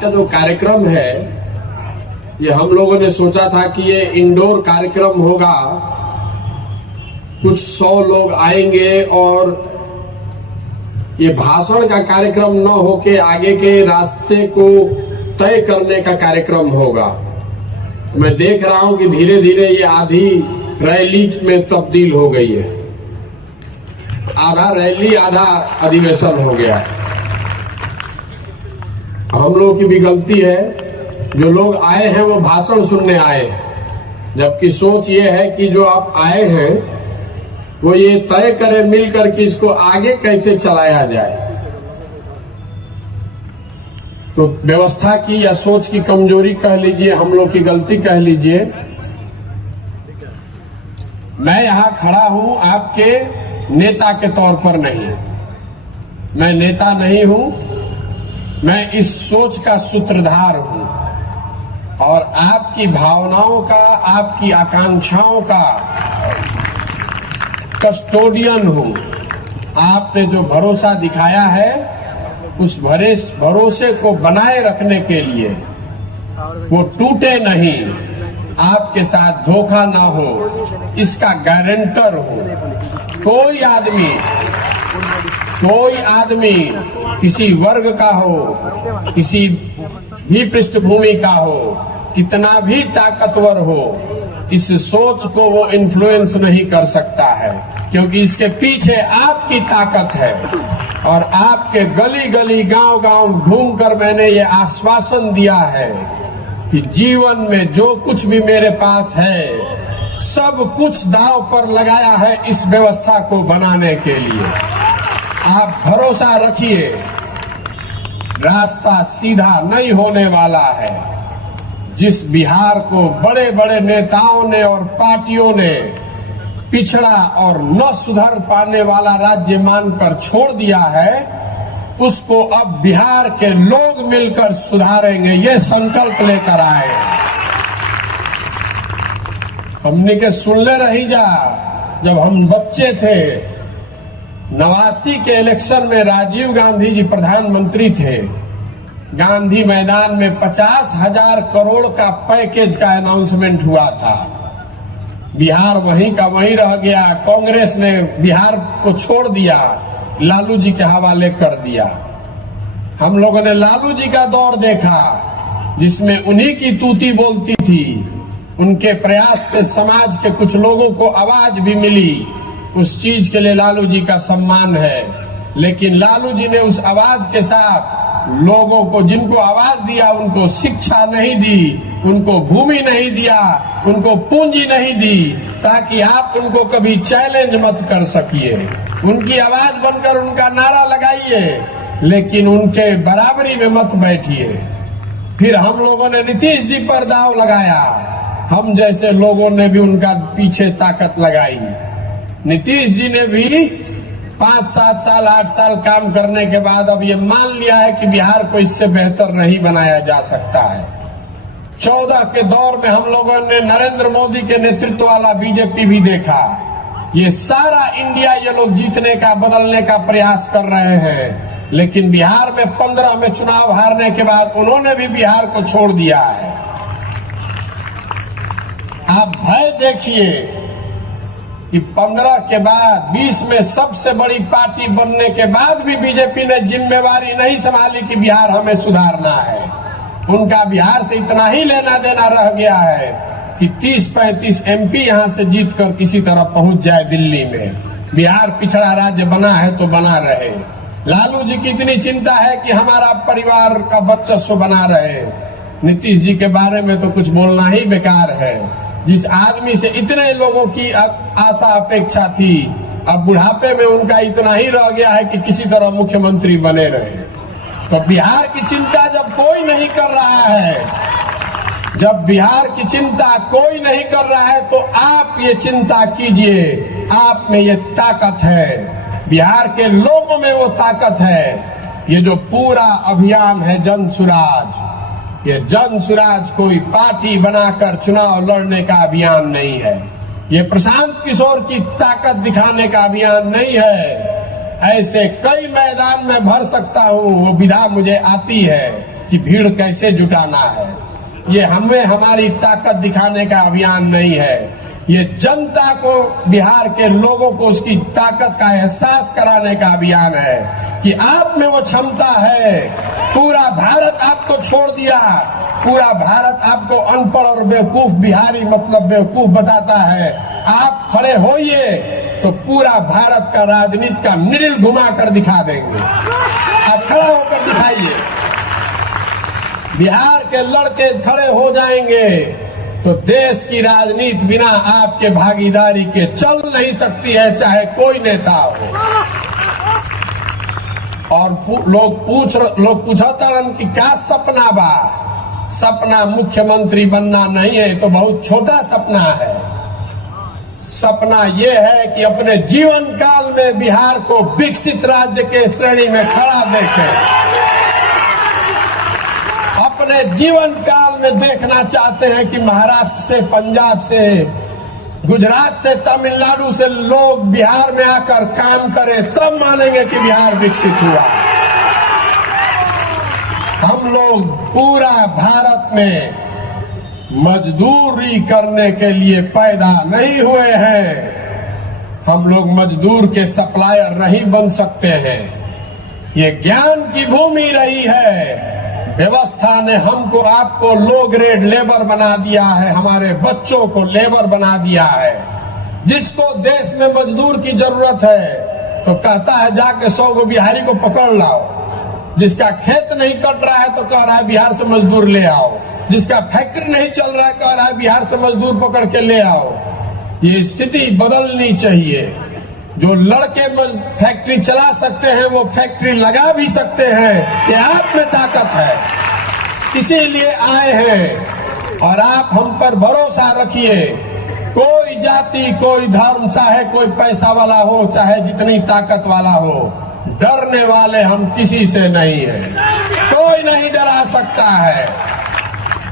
का जो कार्यक्रम है, ये हम लोगों ने सोचा था कि ये इंडोर कार्यक्रम होगा, कुछ 100 लोग आएंगे और ये भाषण का कार्यक्रम न होके आगे के रास्ते को तय करने का कार्यक्रम होगा। मैं देख रहा हूं कि धीरे धीरे ये आधी रैली में तब्दील हो गई है, आधा रैली आधा अधिवेशन हो गया। हम लोगों की भी गलती है, जो लोग आए हैं वो भाषण सुनने आए हैं, जबकि सोच ये है कि जो आप आए हैं वो ये तय करें मिलकर कि इसको आगे कैसे चलाया जाए। तो व्यवस्था की या सोच की कमजोरी कह लीजिए, हम लोग की गलती कह लीजिए। मैं यहां खड़ा हूं आपके नेता के तौर पर नहीं, मैं नेता नहीं हूं, मैं इस सोच का सूत्रधार हूं और आपकी भावनाओं का, आपकी आकांक्षाओं का कस्टोडियन हूं। आपने जो भरोसा दिखाया है उस भरोसे को बनाए रखने के लिए, वो टूटे नहीं, आपके साथ धोखा ना हो, इसका गारंटर हूं। कोई आदमी किसी वर्ग का हो, किसी भी पृष्ठभूमि का हो, कितना भी ताकतवर हो, इस सोच को वो इन्फ्लुएंस नहीं कर सकता है, क्योंकि इसके पीछे आपकी ताकत है। और आपके गली गली गांव गांव घूमकर मैंने ये आश्वासन दिया है कि जीवन में जो कुछ भी मेरे पास है सब कुछ दांव पर लगाया है इस व्यवस्था को बनाने के लिए। आप भरोसा रखिए, रास्ता सीधा नहीं होने वाला है। जिस बिहार को बड़े बड़े नेताओं ने और पार्टियों ने पिछड़ा और न सुधर पाने वाला राज्य मानकर छोड़ दिया है, उसको अब बिहार के लोग मिलकर सुधारेंगे, ये संकल्प लेकर आए। हमने के सुनले रही जा, जब हम बच्चे थे 89 के इलेक्शन में राजीव गांधी जी प्रधानमंत्री थे, गांधी मैदान में 50,000 करोड़ का पैकेज का अनाउंसमेंट हुआ था। बिहार वहीं का वहीं रह गया, कांग्रेस ने बिहार को छोड़ दिया, लालू जी के हवाले कर दिया। हम लोगों ने लालू जी का दौर देखा जिसमें उन्हीं की तूती बोलती थी। उनके प्रयास से समाज के कुछ लोगों को आवाज भी मिली, उस चीज के लिए लालू जी का सम्मान है। लेकिन लालू जी ने उस आवाज के साथ लोगों को, जिनको आवाज दिया, उनको शिक्षा नहीं दी, उनको भूमि नहीं दिया, उनको पूंजी नहीं दी, ताकि आप उनको कभी चैलेंज मत कर सकिए। उनकी आवाज बनकर उनका नारा लगाइए, लेकिन उनके बराबरी में मत बैठिए। फिर हम लोगों ने नीतीश जी पर दांव लगाया, हम जैसे लोगों ने भी उनका पीछे ताकत लगाई। नीतीश जी ने भी 5, 7 साल, 8 साल काम करने के बाद अब ये मान लिया है कि बिहार को इससे बेहतर नहीं बनाया जा सकता है। 14 के दौर में हम लोगों ने नरेंद्र मोदी के नेतृत्व वाला बीजेपी भी देखा। ये सारा इंडिया ये लोग जीतने का, बदलने का प्रयास कर रहे हैं, लेकिन बिहार में 15 में चुनाव हारने के बाद उन्होंने भी बिहार को छोड़ दिया है। आप भय देखिए कि 15 के बाद 20 में सबसे बड़ी पार्टी बनने के बाद भी बीजेपी ने जिम्मेवारी नहीं संभाली कि बिहार हमें सुधारना है। उनका बिहार से इतना ही लेना देना रह गया है कि 30-35 एमपी यहां से जीतकर किसी तरह पहुंच जाए दिल्ली में। बिहार पिछड़ा राज्य बना है तो बना रहे। लालू जी की इतनी चिंता है कि हमारा परिवार का वर्चस्व बना रहे। नीतीश जी के बारे में तो कुछ बोलना ही बेकार है। जिस आदमी से इतने लोगों की आशा अपेक्षा थी, अब बुढ़ापे में उनका इतना ही रह गया है कि किसी तरह मुख्यमंत्री बने रहे। तो बिहार की चिंता जब कोई नहीं कर रहा है, जब बिहार की चिंता कोई नहीं कर रहा है, तो आप ये चिंता कीजिए। आप में ये ताकत है, बिहार के लोगों में वो ताकत है। ये जो पूरा अभियान है जन सुराज, ये जन सुराज कोई पार्टी बनाकर चुनाव लड़ने का अभियान नहीं है। ये प्रशांत किशोर की ताकत दिखाने का अभियान नहीं है। ऐसे कई मैदान में भर सकता हूँ, वो विधा मुझे आती है। कि भीड़ कैसे जुटाना है। ये हमें हमारी ताकत दिखाने का अभियान नहीं है, ये जनता को, बिहार के लोगों को उसकी ताकत का एहसास कराने का अभियान है कि आप में वो क्षमता है। पूरा भारत आपको छोड़ दिया, पूरा भारत आपको अनपढ़ और बेवकूफ बिहारी मतलब बेवकूफ बताता है। आप खड़े होइए तो पूरा भारत का राजनीति का निडिल घुमा कर दिखा देंगे। आप खड़ा होकर दिखाइए, बिहार के लड़के खड़े हो जाएंगे तो देश की राजनीति बिना आपके भागीदारी के चल नहीं सकती है, चाहे कोई नेता हो। और लोग पूछता रन कि क्या सपना बा। सपना मुख्यमंत्री बनना नहीं है, तो बहुत छोटा सपना है। सपना यह है कि अपने जीवन काल में बिहार को विकसित राज्य के श्रेणी में खड़ा देखें। अपने जीवन काल में देखना चाहते हैं कि महाराष्ट्र से, पंजाब से, गुजरात से, तमिलनाडु से लोग बिहार में आकर काम करें, तब मानेंगे कि बिहार विकसित हुआ। हम लोग पूरा भारत में मजदूरी करने के लिए पैदा नहीं हुए हैं। हम लोग मजदूर के सप्लायर नहीं बन सकते हैं। ये ज्ञान की भूमि रही है। व्यवस्था ने हमको, आपको लो ग्रेड लेबर बना दिया है, हमारे बच्चों को लेबर बना दिया है। जिसको देश में मजदूर की जरूरत है तो कहता है जाके 100 गो बिहारी को पकड़ लाओ। जिसका खेत नहीं कट रहा है तो कह रहा है बिहार से मजदूर ले आओ। जिसका फैक्ट्री नहीं चल रहा है कह रहा है बिहार से मजदूर पकड़ के ले आओ। ये स्थिति बदलनी चाहिए। जो लड़के फैक्ट्री चला सकते हैं वो फैक्ट्री लगा भी सकते हैं। ये आप में ताकत है, इसीलिए आए हैं। और आप हम पर भरोसा रखिए। कोई जाति, कोई धर्म, चाहे कोई पैसा वाला हो, चाहे जितनी ताकत वाला हो, डरने वाले हम किसी से नहीं हैं। कोई नहीं डरा सकता है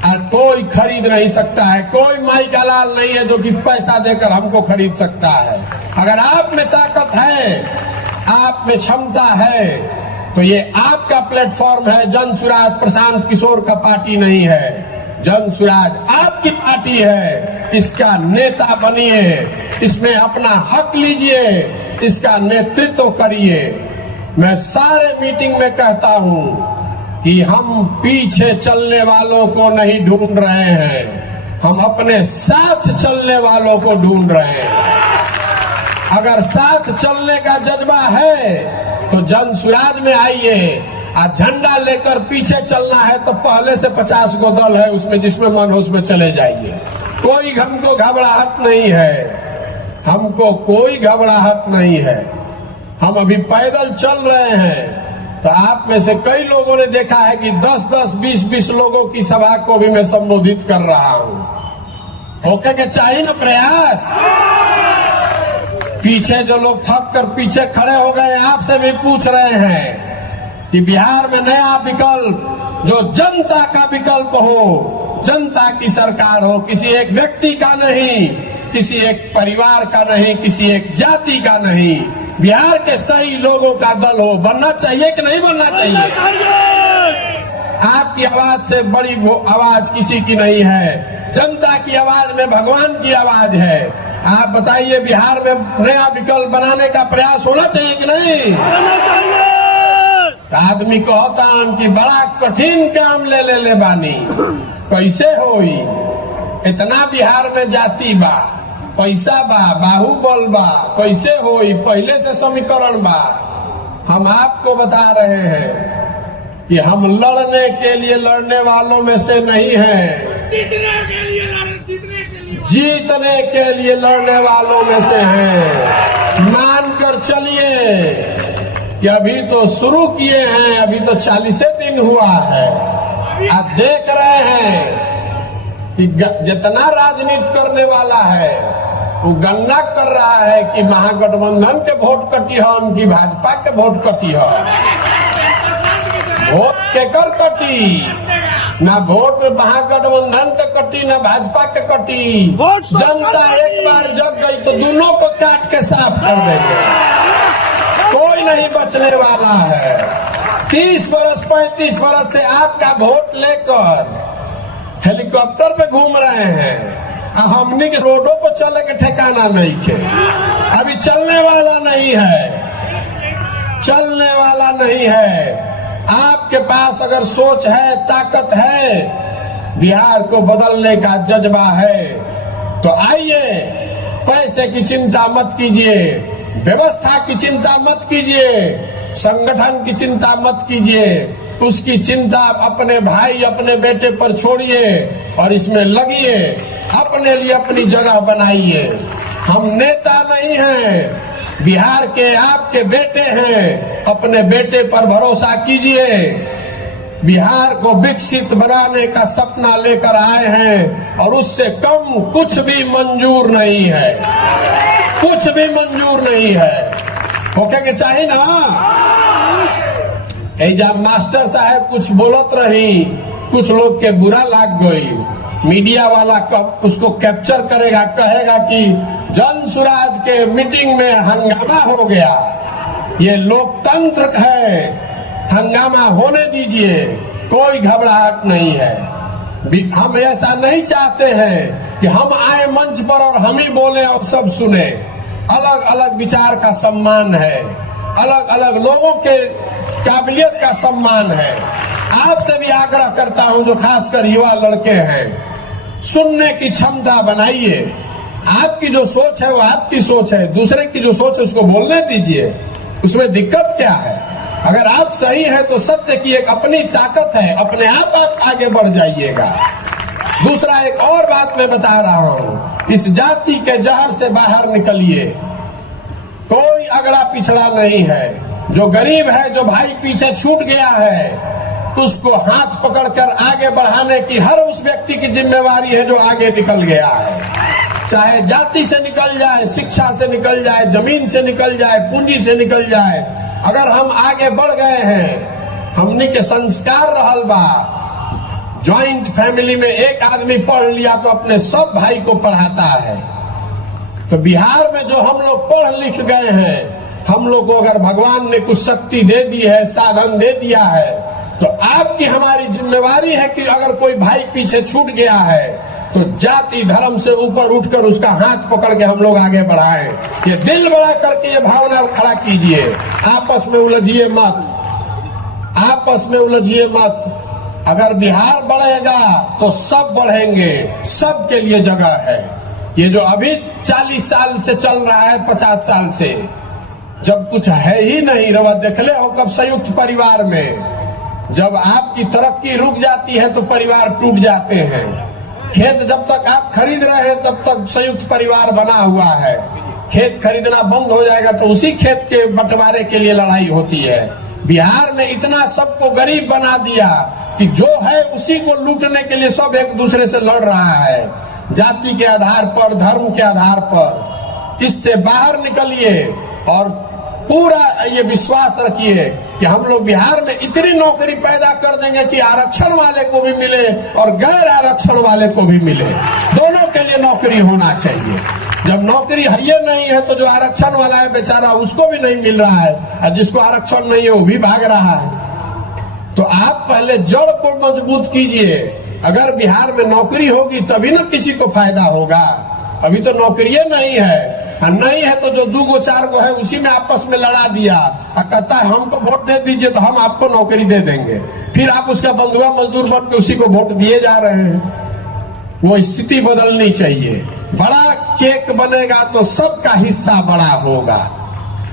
और कोई खरीद नहीं सकता है। कोई माई का लाल नहीं है जो कि पैसा देकर हमको खरीद सकता है। अगर आप में ताकत है, आप में क्षमता है, तो ये आपका प्लेटफॉर्म है। जन सुराज प्रशांत किशोर का पार्टी नहीं है, जन सुराज आपकी पार्टी है। इसका नेता बनिए, इसमें अपना हक लीजिए, इसका नेतृत्व करिए। मैं सारे मीटिंग में कहता हूं कि हम पीछे चलने वालों को नहीं ढूंढ रहे हैं, हम अपने साथ चलने वालों को ढूंढ रहे हैं। अगर साथ चलने का जज्बा है तो जन सुराज में आइए। आज झंडा लेकर पीछे चलना है तो पहले से 50 गो दल है, उसमें जिसमें मन हो उसमें चले जाइए। कोई हमको घबराहट नहीं है, हमको कोई घबराहट नहीं है। हम अभी पैदल चल रहे हैं तो आप में से कई लोगों ने देखा है कि 10-10, 20-20 लोगों की सभा को भी मैं संबोधित कर रहा हूं। होके के चाहिए ना प्रयास। पीछे जो लोग थक कर पीछे खड़े हो गए, आपसे भी पूछ रहे हैं कि बिहार में नया विकल्प, जो जनता का विकल्प हो, जनता की सरकार हो, किसी एक व्यक्ति का नहीं, किसी एक परिवार का नहीं, किसी एक जाति का नहीं, बिहार के सही लोगों का दल हो। बनना चाहिए कि नहीं बनना चाहिए? आपकी आवाज से बड़ी वो आवाज किसी की नहीं है। जनता की आवाज में भगवान की आवाज है। आप बताइए, बिहार में नया विकल्प बनाने का प्रयास होना चाहिए कि नहीं? तो आदमी कहता कि बड़ा कठिन काम ले बानी, कैसे होई? इतना बिहार में जाति बा, पैसा बा, बाहुबल बा, कैसे होई? पहले से समीकरण बा। हम आपको बता रहे हैं कि हम लड़ने के लिए लड़ने वालों में से नहीं हैं, जीतने के लिए लड़ने वालों में से हैं। मानकर चलिए कि अभी तो शुरू किए हैं, अभी तो 40 दिन हुआ है। आप देख रहे हैं कि जितना राजनीति करने वाला है वो गणना कर रहा है कि महागठबंधन के वोट कटी है, उनकी भाजपा के वोट कटी है। वोट केकर कटी? ना वोट महागठबंधन के कटी, ना भाजपा के कटी। जनता एक बार जग गई तो दोनों को काट के साफ कर देंगे। कोई नहीं बचने वाला है। 30 बरस 35 बरस से आपका वोट लेकर हेलीकॉप्टर पे घूम रहे हैं, हमने के रोडों पर चले के ठिकाना नहीं के, अभी चलने वाला नहीं है, चलने वाला नहीं है। आपके पास अगर सोच है, ताकत है, बिहार को बदलने का जज्बा है, तो आइए, पैसे की चिंता मत कीजिए, व्यवस्था की चिंता मत कीजिए, संगठन की चिंता मत कीजिए, उसकी चिंता अपने भाई अपने बेटे पर छोड़िए और इसमें लगिए, अपने लिए अपनी जगह बनाइए। हम नेता नहीं हैं, बिहार के आपके बेटे हैं, अपने बेटे पर भरोसा कीजिए। बिहार को विकसित बनाने का सपना लेकर आए हैं और उससे कम कुछ भी मंजूर नहीं है, कुछ भी मंजूर नहीं है। ओके के चाहिए ना। जब मास्टर साहब कुछ बोलत रही, कुछ लोग के बुरा लाग गई, मीडिया वाला उसको कैप्चर करेगा, कहेगा कि जन सुराज के मीटिंग में हंगामा हो गया। ये लोकतंत्र है, हंगामा होने दीजिए, कोई घबराहट नहीं है। हम ऐसा नहीं चाहते हैं कि हम आए मंच पर और हम ही बोले और सब सुने। अलग अलग विचार का सम्मान है, अलग अलग लोगों के काबिलियत का सम्मान है। आपसे भी आग्रह करता हूं, जो खासकर युवा लड़के हैं, सुनने की क्षमता बनाइए। आपकी जो सोच है वो आपकी सोच है, दूसरे की जो सोच है उसको बोलने दीजिए, उसमें दिक्कत क्या है। अगर आप सही है तो सत्य की एक अपनी ताकत है, अपने आप आगे बढ़ जाइएगा। दूसरा एक और बात मैं बता रहा हूं, इस जाति के जहर से बाहर निकलिए। कोई अगड़ा पिछड़ा नहीं है, जो गरीब है, जो भाई पीछे छूट गया है, उसको हाथ पकड़कर आगे बढ़ाने की हर उस व्यक्ति की जिम्मेवारी है जो आगे निकल गया है। चाहे जाति से निकल जाए, शिक्षा से निकल जाए, जमीन से निकल जाए, पूंजी से निकल जाए, अगर हम आगे बढ़ गए हैं, हमनी के संस्कार रहल बा। ज्वाइंट फैमिली में एक आदमी पढ़ लिया तो अपने सब भाई को पढ़ाता है। तो बिहार में जो हम लोग पढ़ लिख गए हैं, हम लोग को अगर भगवान ने कुछ शक्ति दे दी है, साधन दे दिया है, तो आपकी हमारी जिम्मेवारी है कि अगर कोई भाई पीछे छूट गया है तो जाति धर्म से ऊपर उठकर उसका हाथ पकड़ के हम लोग आगे बढ़ाएं। ये दिल बड़ा करके ये भावना खड़ा कीजिए। आपस में उलझिए मत, आपस में उलझिए मत। अगर बिहार बढ़ेगा तो सब बढ़ेंगे, सबके लिए जगह है। ये जो अभी 40 साल से चल रहा है, 50 साल से, जब कुछ है ही नहीं, रवा देख ले हो कब संयुक्त परिवार में। जब आपकी तरक्की रुक जाती है तो परिवार टूट जाते हैं। खेत जब तक आप खरीद रहे हैं तब तक संयुक्त परिवार बना हुआ है। खेत खरीदना बंद हो जाएगा तो उसी खेत के बंटवारे के लिए लड़ाई होती है। बिहार में इतना सबको गरीब बना दिया कि जो है उसी को लूटने के लिए सब एक दूसरे से लड़ रहा है, जाति के आधार पर, धर्म के आधार पर। इससे बाहर निकलिए और पूरा ये विश्वास रखिए कि हम लोग बिहार में इतनी नौकरी पैदा कर देंगे कि आरक्षण वाले को भी मिले और गैर आरक्षण वाले को भी मिले, दोनों के लिए नौकरी होना चाहिए। जब नौकरी है ये नहीं है तो जो आरक्षण वाला है बेचारा उसको भी नहीं मिल रहा है, और जिसको आरक्षण नहीं है वो भी भाग रहा है। तो आप पहले जड़ को मजबूत कीजिए। अगर बिहार में नौकरी होगी तभी ना किसी को फायदा होगा। अभी तो नौकरी नहीं है, नहीं है तो जो 2 4 गो है उसी में आपस में लड़ा दिया और कहता है हमको वोट दे दीजिए तो हम आपको नौकरी दे देंगे। फिर आप उसका बंधुआ मजदूर बन के उसी को वोट दिए जा रहे हैं। वो स्थिति बदलनी चाहिए। बड़ा केक बनेगा तो सबका हिस्सा बड़ा होगा।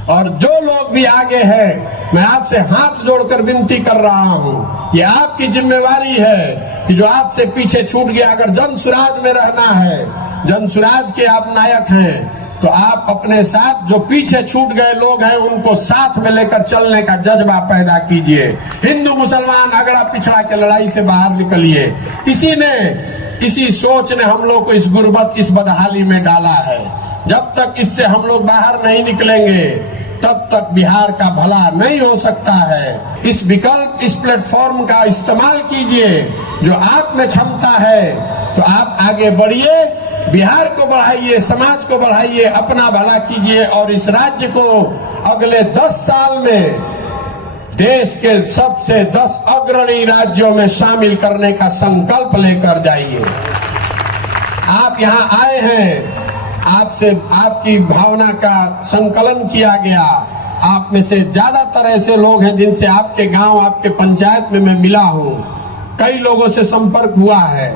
और जो लोग भी आगे हैं, मैं आपसे हाथ जोड़कर विनती कर रहा हूं, ये आपकी जिम्मेवारी है कि जो आपसे पीछे छूट गया, अगर जन सुराज में रहना है, जन सुराज के आप नायक हैं, तो आप अपने साथ जो पीछे छूट गए लोग हैं उनको साथ में लेकर चलने का जज्बा पैदा कीजिए। हिंदू मुसलमान अगड़ा पिछड़ा के लड़ाई से बाहर निकलिए। इसी सोच ने हम लोग को इस गुर्बत, इस बदहाली में डाला है। जब तक इससे हम लोग बाहर नहीं निकलेंगे तब तक बिहार का भला नहीं हो सकता है। इस विकल्प, इस प्लेटफॉर्म का इस्तेमाल कीजिए। जो आप में क्षमता है तो आप आगे बढ़िए, बिहार को बढ़ाइए, समाज को बढ़ाइए, अपना भला कीजिए और इस राज्य को अगले 10 साल में देश के सबसे 10 अग्रणी राज्यों में शामिल करने का संकल्प लेकर जाइए। आप यहां आए हैं, आपसे आपकी भावना का संकलन किया गया। आप में से ज्यादातर ऐसे लोग हैं जिनसे आपके गांव, आपके पंचायत में मैं मिला हूं, कई लोगों से संपर्क हुआ है।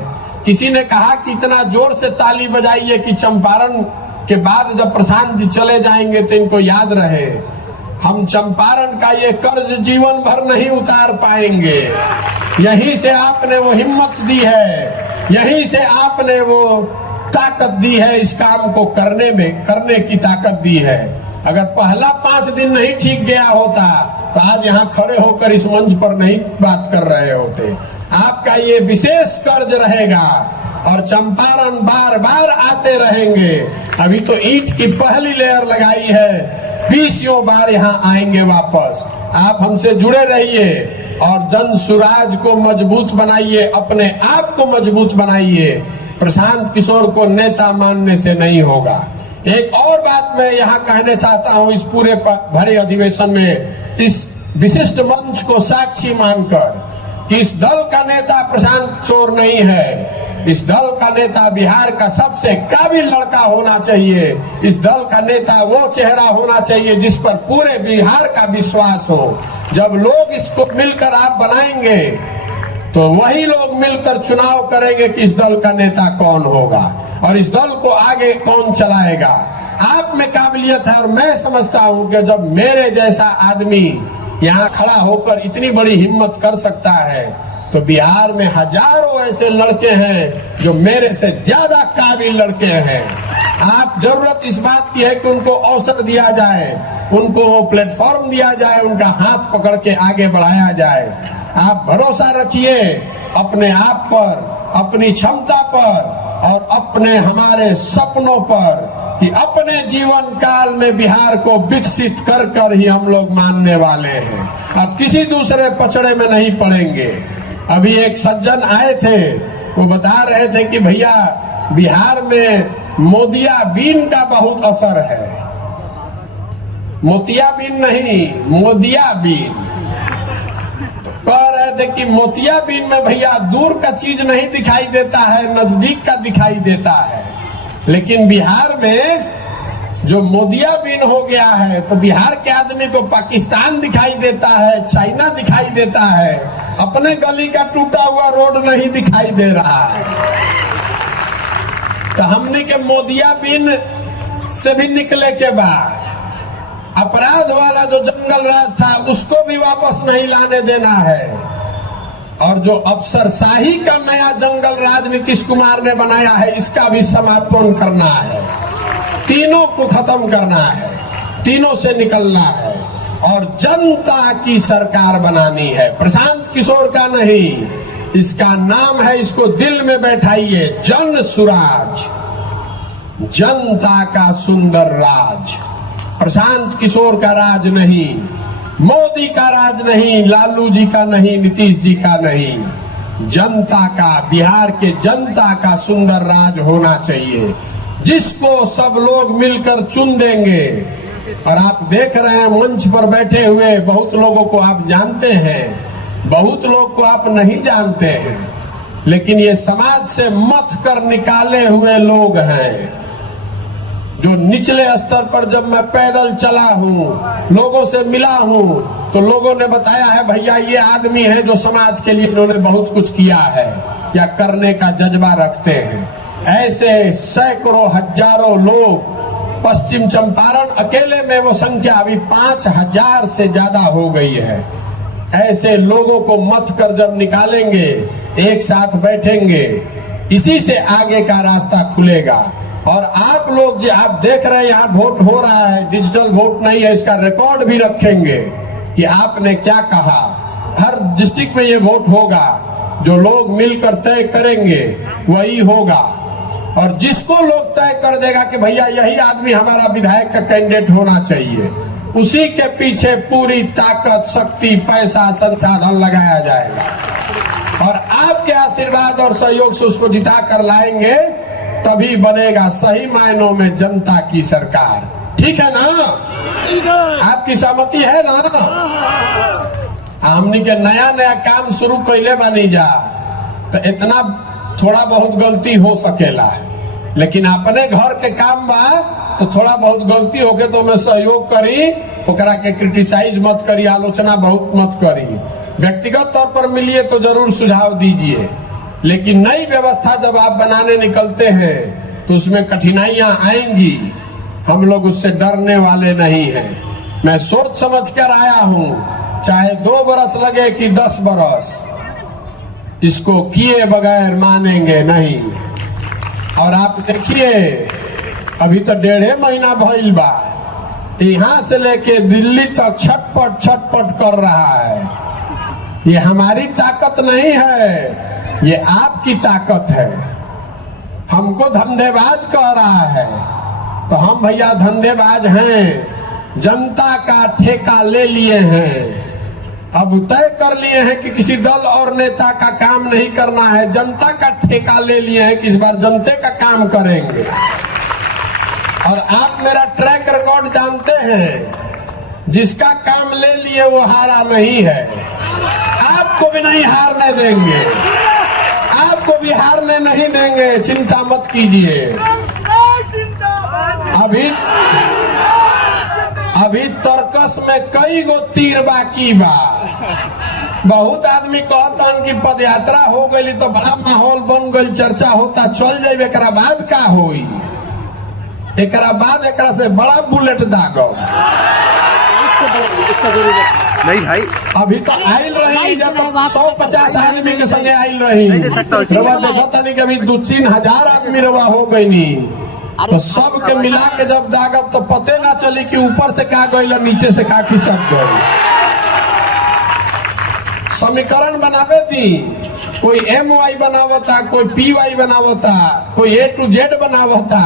किसी ने कहा कि इतना जोर से ताली बजाइए कि चंपारण के बाद जब प्रशांत जी चले जाएंगे तो इनको याद रहे। हम चंपारण का ये कर्ज जीवन भर नहीं उतार पाएंगे। यहीं से आपने वो हिम्मत दी है, यहीं से आपने वो ताकत दी है, इस काम को करने की ताकत दी है। अगर पहला 5 दिन नहीं ठीक गया होता तो आज यहाँ खड़े होकर इस मंच पर नहीं बात कर रहे होते। आपका ये विशेष कर्ज रहेगा और चंपारण बार बार आते रहेंगे। अभी तो ईंट की पहली लेयर लगाई है, 20 बार यहाँ आएंगे वापस। आप हमसे जुड़े रहिए और जन सुराज को मजबूत बनाइए, अपने आप को मजबूत बनाइए। प्रशांत किशोर को नेता मानने से नहीं होगा। एक और बात मैं यहाँ कहना चाहता हूँ, इस पूरे भरे अधिवेशन में इस विशिष्ट मंच को साक्षी मानकर कि इस दल का नेता प्रशांत किशोर नहीं है। इस दल का नेता बिहार का सबसे काबिल लड़का होना चाहिए। इस दल का नेता वो चेहरा होना चाहिए जिस पर पूरे बिहार का विश्वास हो। जब लोग इसको मिलकर आप बनाएंगे तो वही लोग मिलकर चुनाव करेंगे कि इस दल का नेता कौन होगा और इस दल को आगे कौन चलाएगा। आप में काबिलियत है और मैं समझता हूं कि जब मेरे जैसा आदमी यहाँ खड़ा होकर इतनी बड़ी हिम्मत कर सकता है तो बिहार में हजारों ऐसे लड़के हैं जो मेरे से ज्यादा काबिल लड़के हैं। आप जरूरत इस बात की है कि उनको अवसर दिया जाए, उनको प्लेटफॉर्म दिया जाए, उनका हाथ पकड़ के आगे बढ़ाया जाए। आप भरोसा रखिए अपने आप पर, अपनी क्षमता पर और अपने हमारे सपनों पर कि अपने जीवन काल में बिहार को विकसित कर कर ही हम लोग मानने वाले हैं। अब किसी दूसरे पचड़े में नहीं पड़ेंगे। अभी एक सज्जन आए थे, वो बता रहे थे कि भैया बिहार में मोदियाबीन का बहुत असर है। मोतियाबीन नहीं, मोदियाबीन। तो कह रहे थे कि मोतियाबीन में भैया दूर का चीज नहीं दिखाई देता है, नजदीक का दिखाई देता है। लेकिन बिहार में जो मोदियाबीन हो गया है तो बिहार के आदमी को पाकिस्तान दिखाई देता है, चाइना दिखाई देता है, अपने गली का टूटा हुआ रोड नहीं दिखाई दे रहा है। तो हमने के मोदियाबीन से भी निकले के बाद अपराध वाला जो जंगल राज था उसको भी वापस नहीं लाने देना है और जो अफसरशाही का नया जंगल राज नीतीश कुमार ने बनाया है इसका भी समापन करना है। तीनों को खत्म करना है, तीनों से निकलना है और जनता की सरकार बनानी है, प्रशांत किशोर का नहीं। इसका नाम है, इसको दिल में बैठाइए, जन सुराज, जनता का सुंदर राज। प्रशांत किशोर का राज नहीं, मोदी का राज नहीं, लालू जी का नहीं, नीतीश जी का नहीं, जनता का, बिहार के जनता का सुंदर राज होना चाहिए जिसको सब लोग मिलकर चुन देंगे। और आप देख रहे हैं मंच पर बैठे हुए बहुत लोगों को आप जानते हैं, बहुत लोग को आप नहीं जानते हैं, लेकिन ये समाज से मथ कर निकाले हुए लोग हैं जो निचले स्तर पर जब मैं पैदल चला हूँ, लोगों से मिला हूँ तो लोगों ने बताया है भैया ये आदमी है जो समाज के लिए इन्होंने बहुत कुछ किया है या करने का जज्बा रखते हैं। ऐसे सैकड़ों हजारों लोग, पश्चिम चंपारण अकेले में वो संख्या अभी 5000 से ज्यादा हो गई है। ऐसे लोगों को मत कर जब निकालेंगे, एक साथ बैठेंगे, इसी से आगे का रास्ता खुलेगा। और आप लोग जो आप देख रहे हैं यहाँ वोट हो रहा है, डिजिटल वोट नहीं है, इसका रिकॉर्ड भी रखेंगे कि आपने क्या कहा। हर डिस्ट्रिक्ट में ये वोट होगा, जो लोग मिलकर तय करेंगे वही होगा। और जिसको लोग तय कर देगा कि भैया यही आदमी हमारा विधायक का कैंडिडेट होना चाहिए, उसी के पीछे पूरी ताकत, शक्ति, पैसा, संसाधन लगाया जाएगा और आपके आशीर्वाद और सहयोग से उसको जिता कर लाएंगे, तभी बनेगा सही मायनों में जनता की सरकार। ठीक है ना? आपकी सहमति है ना? हमनी के नया नया काम शुरू कैले बानी जा, तो इतना थोड़ा बहुत गलती हो सकेला, लेकिन अपने घर के काम बा तो थोड़ा बहुत गलती होके तो मैं सहयोग करी, ओकरा के क्रिटिसाइज मत करी, आलोचना बहुत मत करी। व्यक्तिगत तौर पर मिलिए तो जरूर सुझाव दीजिए, लेकिन नई व्यवस्था जब आप बनाने निकलते हैं तो उसमें कठिनाइयां आएंगी। हम लोग उससे डरने वाले नहीं हैं। मैं सोच समझ कर आया हूं, चाहे 2 बरस लगे कि 10 बरस, इसको किए बगैर मानेंगे नहीं। और आप देखिए, अभी तो 1.5 महीना भइल बा, यहां से लेके दिल्ली तक छटपट छटपट कर रहा है। ये हमारी ताकत नहीं है, ये आपकी ताकत है। हमको धंधेबाज कह रहा है, तो हम भैया धंधेबाज हैं। जनता का ठेका ले लिए हैं, अब तय कर लिए हैं कि किसी दल और नेता का काम नहीं करना है, जनता का ठेका ले लिए हैं कि इस बार जनता का काम करेंगे। और आप मेरा ट्रैक रिकॉर्ड जानते हैं, जिसका काम ले लिए वो हारा नहीं है। आपको भी नहीं हारने देंगे, आपको भी हारने नहीं देंगे, चिंता मत कीजिए। अभी तर्कस में कई गो तीर बाकी बा। बहुत आदमी कहतन कि पद यात्रा हो गई तो बड़ा माहौल बन गई, चर्चा होता, चल जाए, एकरा बाद का होई? एकरा बाद एकरा से बड़ा बुलेट दागब। नहीं भाई, अभी तो आयल रही, जब 150 आदमी के संगे आयल रही, रवा देखता नहीं कि अभी 2-3 हजार आदमी रवा हो गई नी, तो सब के मिला के जब दागब तो पते ना चली कि ऊपर से का गई नीचे से का खिसक गई। समीकरण बनावे दी, कोई MY बनावता, कोई PY बनावता, कोई A to Z बनावता।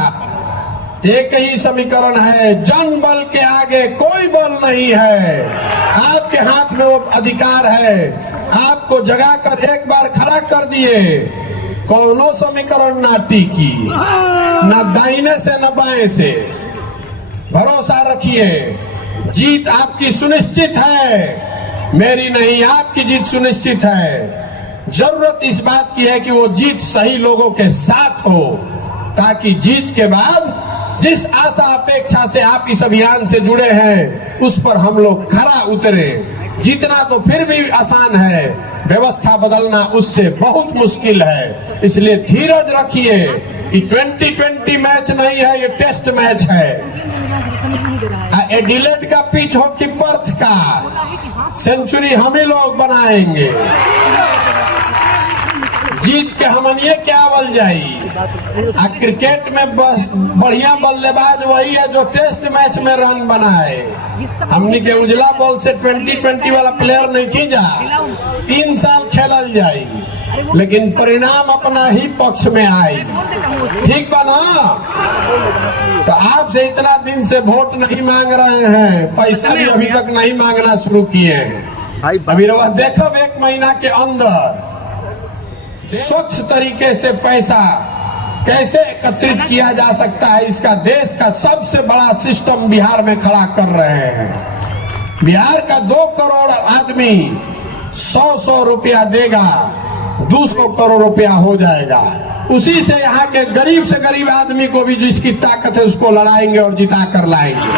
एक ही समीकरण है, जन बल के आगे कोई बल नहीं है। आपके हाथ में वो अधिकार है, आपको जगा कर एक बार खड़ा कर दिए, कौनो समीकरण ना टिकी, न दाहिने से न बाएं से। भरोसा रखिए, जीत आपकी सुनिश्चित है, मेरी नहीं, आपकी जीत सुनिश्चित है। जरूरत इस बात की है कि वो जीत सही लोगों के साथ हो, ताकि जीत के बाद जिस आशा अपेक्षा से आप इस अभियान से जुड़े हैं उस पर हम लोग खरा उतरे। जीतना तो फिर भी आसान है, व्यवस्था बदलना उससे बहुत मुश्किल है। इसलिए धीरज रखिए। ये 2020 मैच नहीं है, ये टेस्ट मैच है। एडिलेड का पिच हो कि पर्थ का, सेंचुरी हम ही लोग बनाएंगे। जीत के हमन ये क्या बल जाई। क्रिकेट में बस बढ़िया बल्लेबाज वही है जो टेस्ट मैच में रन बनाए। हमनी के उजला बॉल से 2020 वाला प्लेयर नहीं खींचा, 3 साल खेलल जाई, लेकिन परिणाम अपना ही पक्ष में आई। ठीक बा ना? तो आपसे इतना दिन से वोट नहीं मांग रहे हैं, पैसा भी अभी तक नहीं मांगना शुरू किए हैं। अभी रवा देखो 1 महीना के अंदर स्वच्छ तरीके से पैसा कैसे एकत्रित किया जा सकता है, इसका देश का सबसे बड़ा सिस्टम बिहार में खड़ा कर रहे हैं। बिहार का 2 करोड़ आदमी 100 रुपया देगा, 200 करोड़ रुपया हो जाएगा। उसी से यहाँ के गरीब से गरीब आदमी को भी जिसकी ताकत है उसको लड़ाएंगे और जिता कर लाएंगे।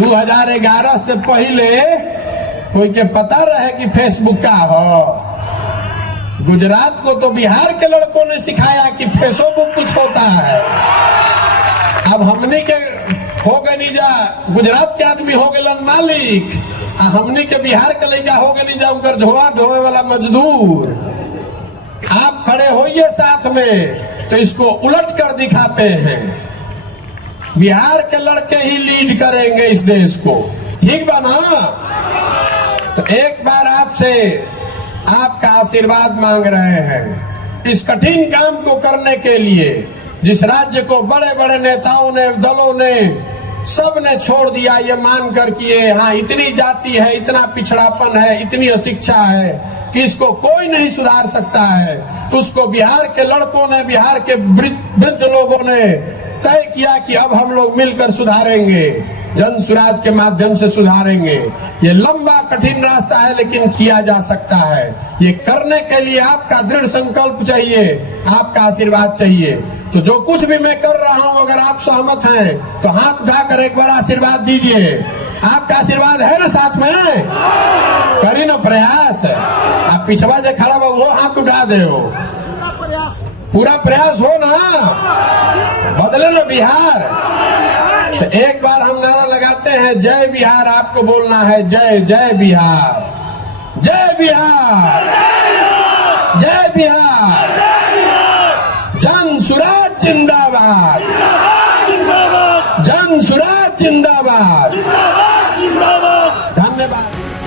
2011 से पहले कोई के पता रहे कि फेसबुक का हो? गुजरात को तो बिहार के लड़कों ने सिखाया कि फेसबुक कुछ होता है। अब हमने के हो गए नीजा, गुजरात के आदमी हो गए मालिक, हमने के बिहार के लड़का हो गए नीजा उनकर झोला ढोए वाला मजदूर। आप खड़े होइए साथ में तो इसको उलट कर दिखाते हैं। बिहार के लड़के ही लीड करेंगे इस देश को। ठीक बा ना? तो एक बार आपसे आपका आशीर्वाद मांग रहे हैं इस कठिन काम को करने के लिए, जिस राज्य को बड़े बड़े नेताओं ने, दलों ने, सब ने छोड़ दिया ये मानकर कि ये यहाँ इतनी जाति है, इतना पिछड़ापन है, इतनी अशिक्षा है कि इसको कोई नहीं सुधार सकता है। तो उसको बिहार के लड़कों ने, बिहार के वृद्ध लोगों ने तय किया कि अब हम लोग मिलकर सुधारेंगे। जन सुराज के माध्यम से सुधारेंगे। ये लंबा कठिन रास्ता है, लेकिन किया जा सकता है। ये करने के लिए आपका दृढ़ संकल्प चाहिए, आपका आशीर्वाद चाहिए। तो जो कुछ भी मैं कर रहा हूं, अगर आप सहमत हैं तो हाथ उठाकर एक बार आशीर्वाद दीजिए। आपका आशीर्वाद है ना साथ में? करी ना प्रयास। आप पिछवा जो खड़ा हो वो हाथ उठा दे, हो पूरा प्रयास हो ना, बदले ना बिहार। तो एक बार हम नारा लगाते हैं, जय बिहार। आपको बोलना है जय जय बिहार, जय बिहार, जय बिहार। जन सुराज जिंदाबाद, जन सुराज जिंदाबाद। धन्यवाद।